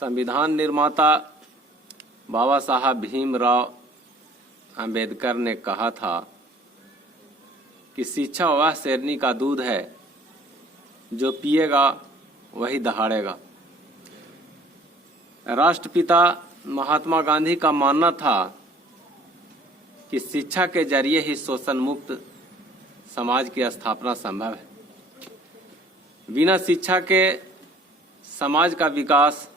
संविधान निर्माता बाबा साहब भीमराव अंबेडकर ने कहा था कि शिक्षा वह शेरनी का दूध है जो पिएगा वही दहाड़ेगा। राष्ट्रपिता महात्मा गांधी का मानना था कि शिक्षा के जरिए ही शोषण मुक्त समाज की स्थापना संभव है। बिना शिक्षा के समाज का विकास,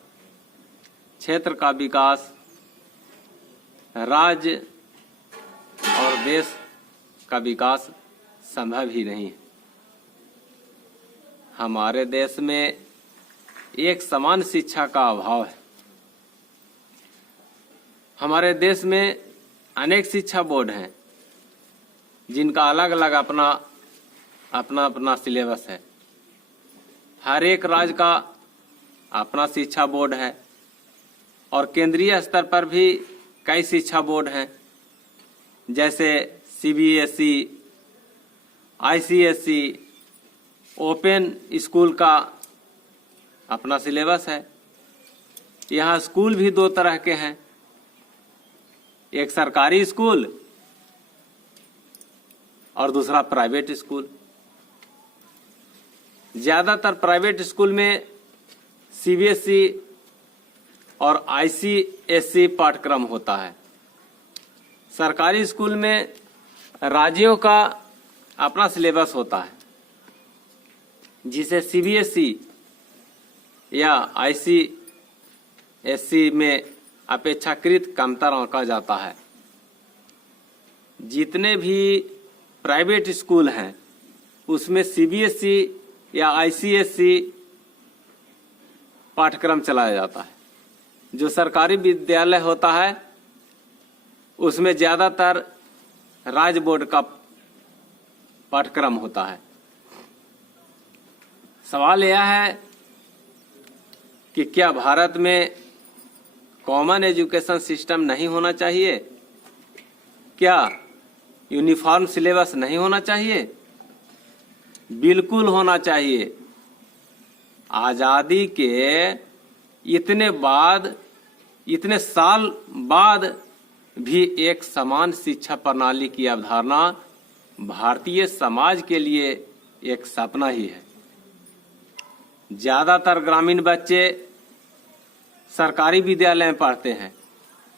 क्षेत्र का विकास, राज्य और देश का विकास संभव ही नहीं है। हमारे देश में एक समान शिक्षा का अभाव है। हमारे देश में अनेक शिक्षा बोर्ड हैं जिनका अलग अलग अपना सिलेबस है। हर एक राज्य का अपना शिक्षा बोर्ड है और केंद्रीय स्तर पर भी कई शिक्षा बोर्ड हैं, जैसे सीबीएसई, आईसीएसई, ओपन स्कूल का अपना सिलेबस है। यहाँ स्कूल भी दो तरह के हैं, एक सरकारी स्कूल और दूसरा प्राइवेट स्कूल। ज्यादातर प्राइवेट स्कूल में सीबीएसई और आईसीएसई पाठ्यक्रम होता है। सरकारी स्कूल में राज्यों का अपना सिलेबस होता है, जिसे सीबीएसई या आईसीएसई में अपेक्षाकृत कमतर आंका जाता है। जितने भी प्राइवेट स्कूल हैं उसमें सीबीएसई या आईसीएसई पाठ्यक्रम चलाया जाता है। जो सरकारी विद्यालय होता है उसमें ज्यादातर राज्य बोर्ड का पाठ्यक्रम होता है। सवाल यह है कि क्या भारत में कॉमन एजुकेशन सिस्टम नहीं होना चाहिए? क्या यूनिफॉर्म सिलेबस नहीं होना चाहिए? बिल्कुल होना चाहिए। आजादी के इतने साल बाद भी एक समान शिक्षा प्रणाली की अवधारणा भारतीय समाज के लिए एक सपना ही है। ज्यादातर ग्रामीण बच्चे सरकारी विद्यालय में पढ़ते हैं,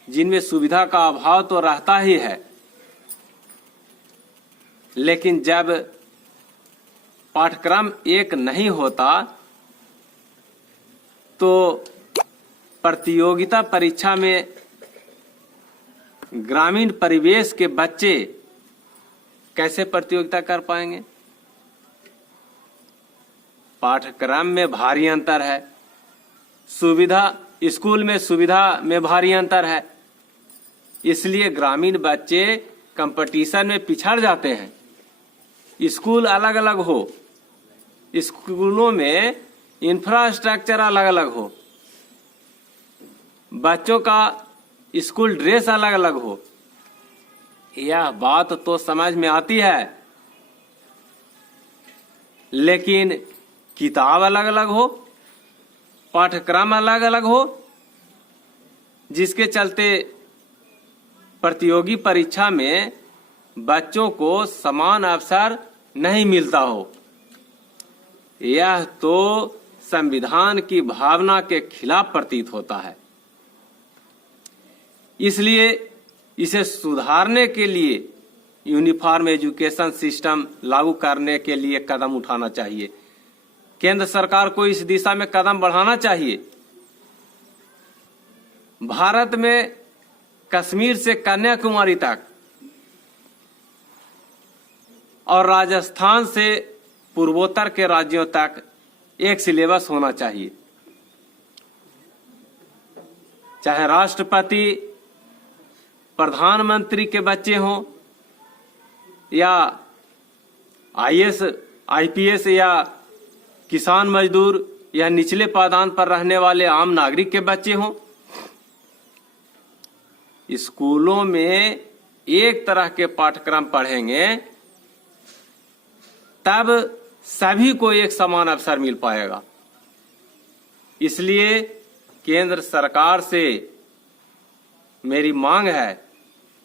जिनमें सुविधा का अभाव तो रहता ही है, लेकिन जब पाठ्यक्रम एक नहीं होता तो प्रतियोगिता परीक्षा में ग्रामीण परिवेश के बच्चे कैसे प्रतियोगिता कर पाएंगे? पाठ्यक्रम में भारी अंतर है, स्कूल में सुविधा में भारी अंतर है, इसलिए ग्रामीण बच्चे कंपटीशन में पिछड़ जाते हैं। स्कूल अलग अलग हो, स्कूलों में इंफ्रास्ट्रक्चर अलग अलग हो, बच्चों का स्कूल ड्रेस अलग अलग हो, यह बात तो समझ में आती है, लेकिन किताब अलग अलग हो, पाठ्यक्रम अलग अलग हो, जिसके चलते प्रतियोगी परीक्षा में बच्चों को समान अवसर नहीं मिलता हो, यह तो संविधान की भावना के खिलाफ प्रतीत होता है। इसलिए इसे सुधारने के लिए यूनिफॉर्म एजुकेशन सिस्टम लागू करने के लिए कदम उठाना चाहिए। केंद्र सरकार को इस दिशा में कदम बढ़ाना चाहिए। भारत में कश्मीर से कन्याकुमारी तक और राजस्थान से पूर्वोत्तर के राज्यों तक एक सिलेबस होना चाहिए। चाहे राष्ट्रपति, प्रधानमंत्री के बच्चे हों या आईएएस, आईपीएस या किसान मजदूर या निचले पायदान पर रहने वाले आम नागरिक के बच्चे हों, स्कूलों में एक तरह के पाठ्यक्रम पढ़ेंगे तब सभी को एक समान अवसर मिल पाएगा। इसलिए केंद्र सरकार से मेरी मांग है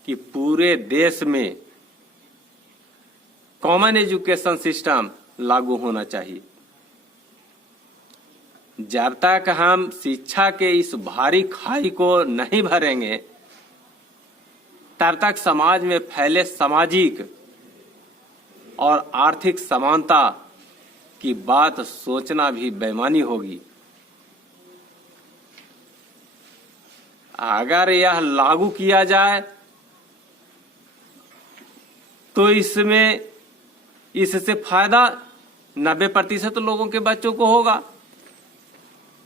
कि पूरे देश में कॉमन एजुकेशन सिस्टम लागू होना चाहिए। जब तक हम शिक्षा के इस भारी खाई को नहीं भरेंगे, तब तक समाज में फैले सामाजिक और आर्थिक समानता की बात सोचना भी बेईमानी होगी। अगर यह लागू किया जाए तो इससे फायदा 90% लोगों के बच्चों को होगा।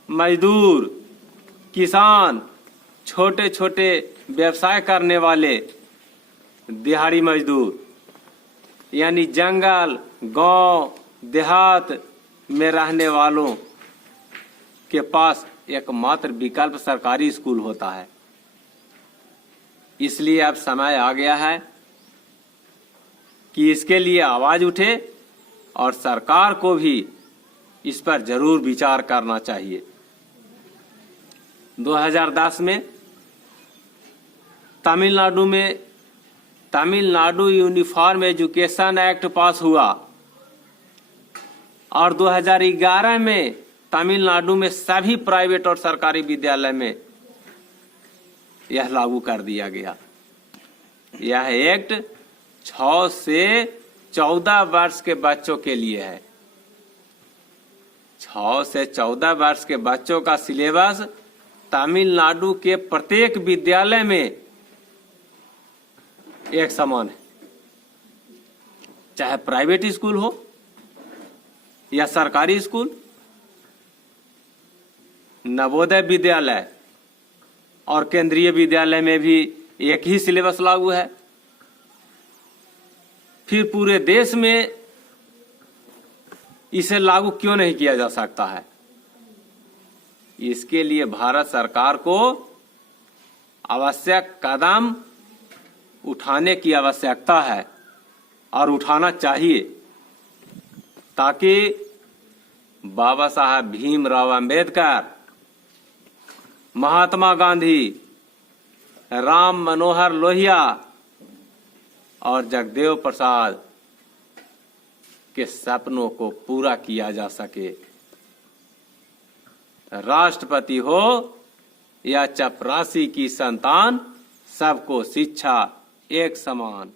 मजदूर, किसान, छोटे छोटे व्यवसाय करने वाले, दिहाड़ी मजदूर, यानी जंगल, गांव, देहात में रहने वालों के पास एकमात्र विकल्प सरकारी स्कूल होता है। इसलिए अब समय आ गया है कि इसके लिए आवाज उठे और सरकार को भी इस पर जरूर विचार करना चाहिए। 2010 में तमिलनाडु यूनिफॉर्म एजुकेशन एक्ट पास हुआ और 2011 में तमिलनाडु में सभी प्राइवेट और सरकारी विद्यालय में यह लागू कर दिया गया। यह एक्ट 6 से 14 वर्ष के बच्चों के लिए है। 6 से 14 वर्ष के बच्चों का सिलेबस तमिलनाडु के प्रत्येक विद्यालय में एक समान है, चाहे प्राइवेट स्कूल हो या सरकारी स्कूल। नवोदय विद्यालय और केंद्रीय विद्यालय में भी एक ही सिलेबस लागू है। फिर पूरे देश में इसे लागू क्यों नहीं किया जा सकता है? इसके लिए भारत सरकार को आवश्यक कदम उठाने की आवश्यकता है और उठाना चाहिए, ताकि बाबा साहब भीमराव अंबेडकर, महात्मा गांधी, राम मनोहर लोहिया और जगदेव प्रसाद के सपनों को पूरा किया जा सके। राष्ट्रपति हो या चपरासी की संतान, सबको शिक्षा एक समान।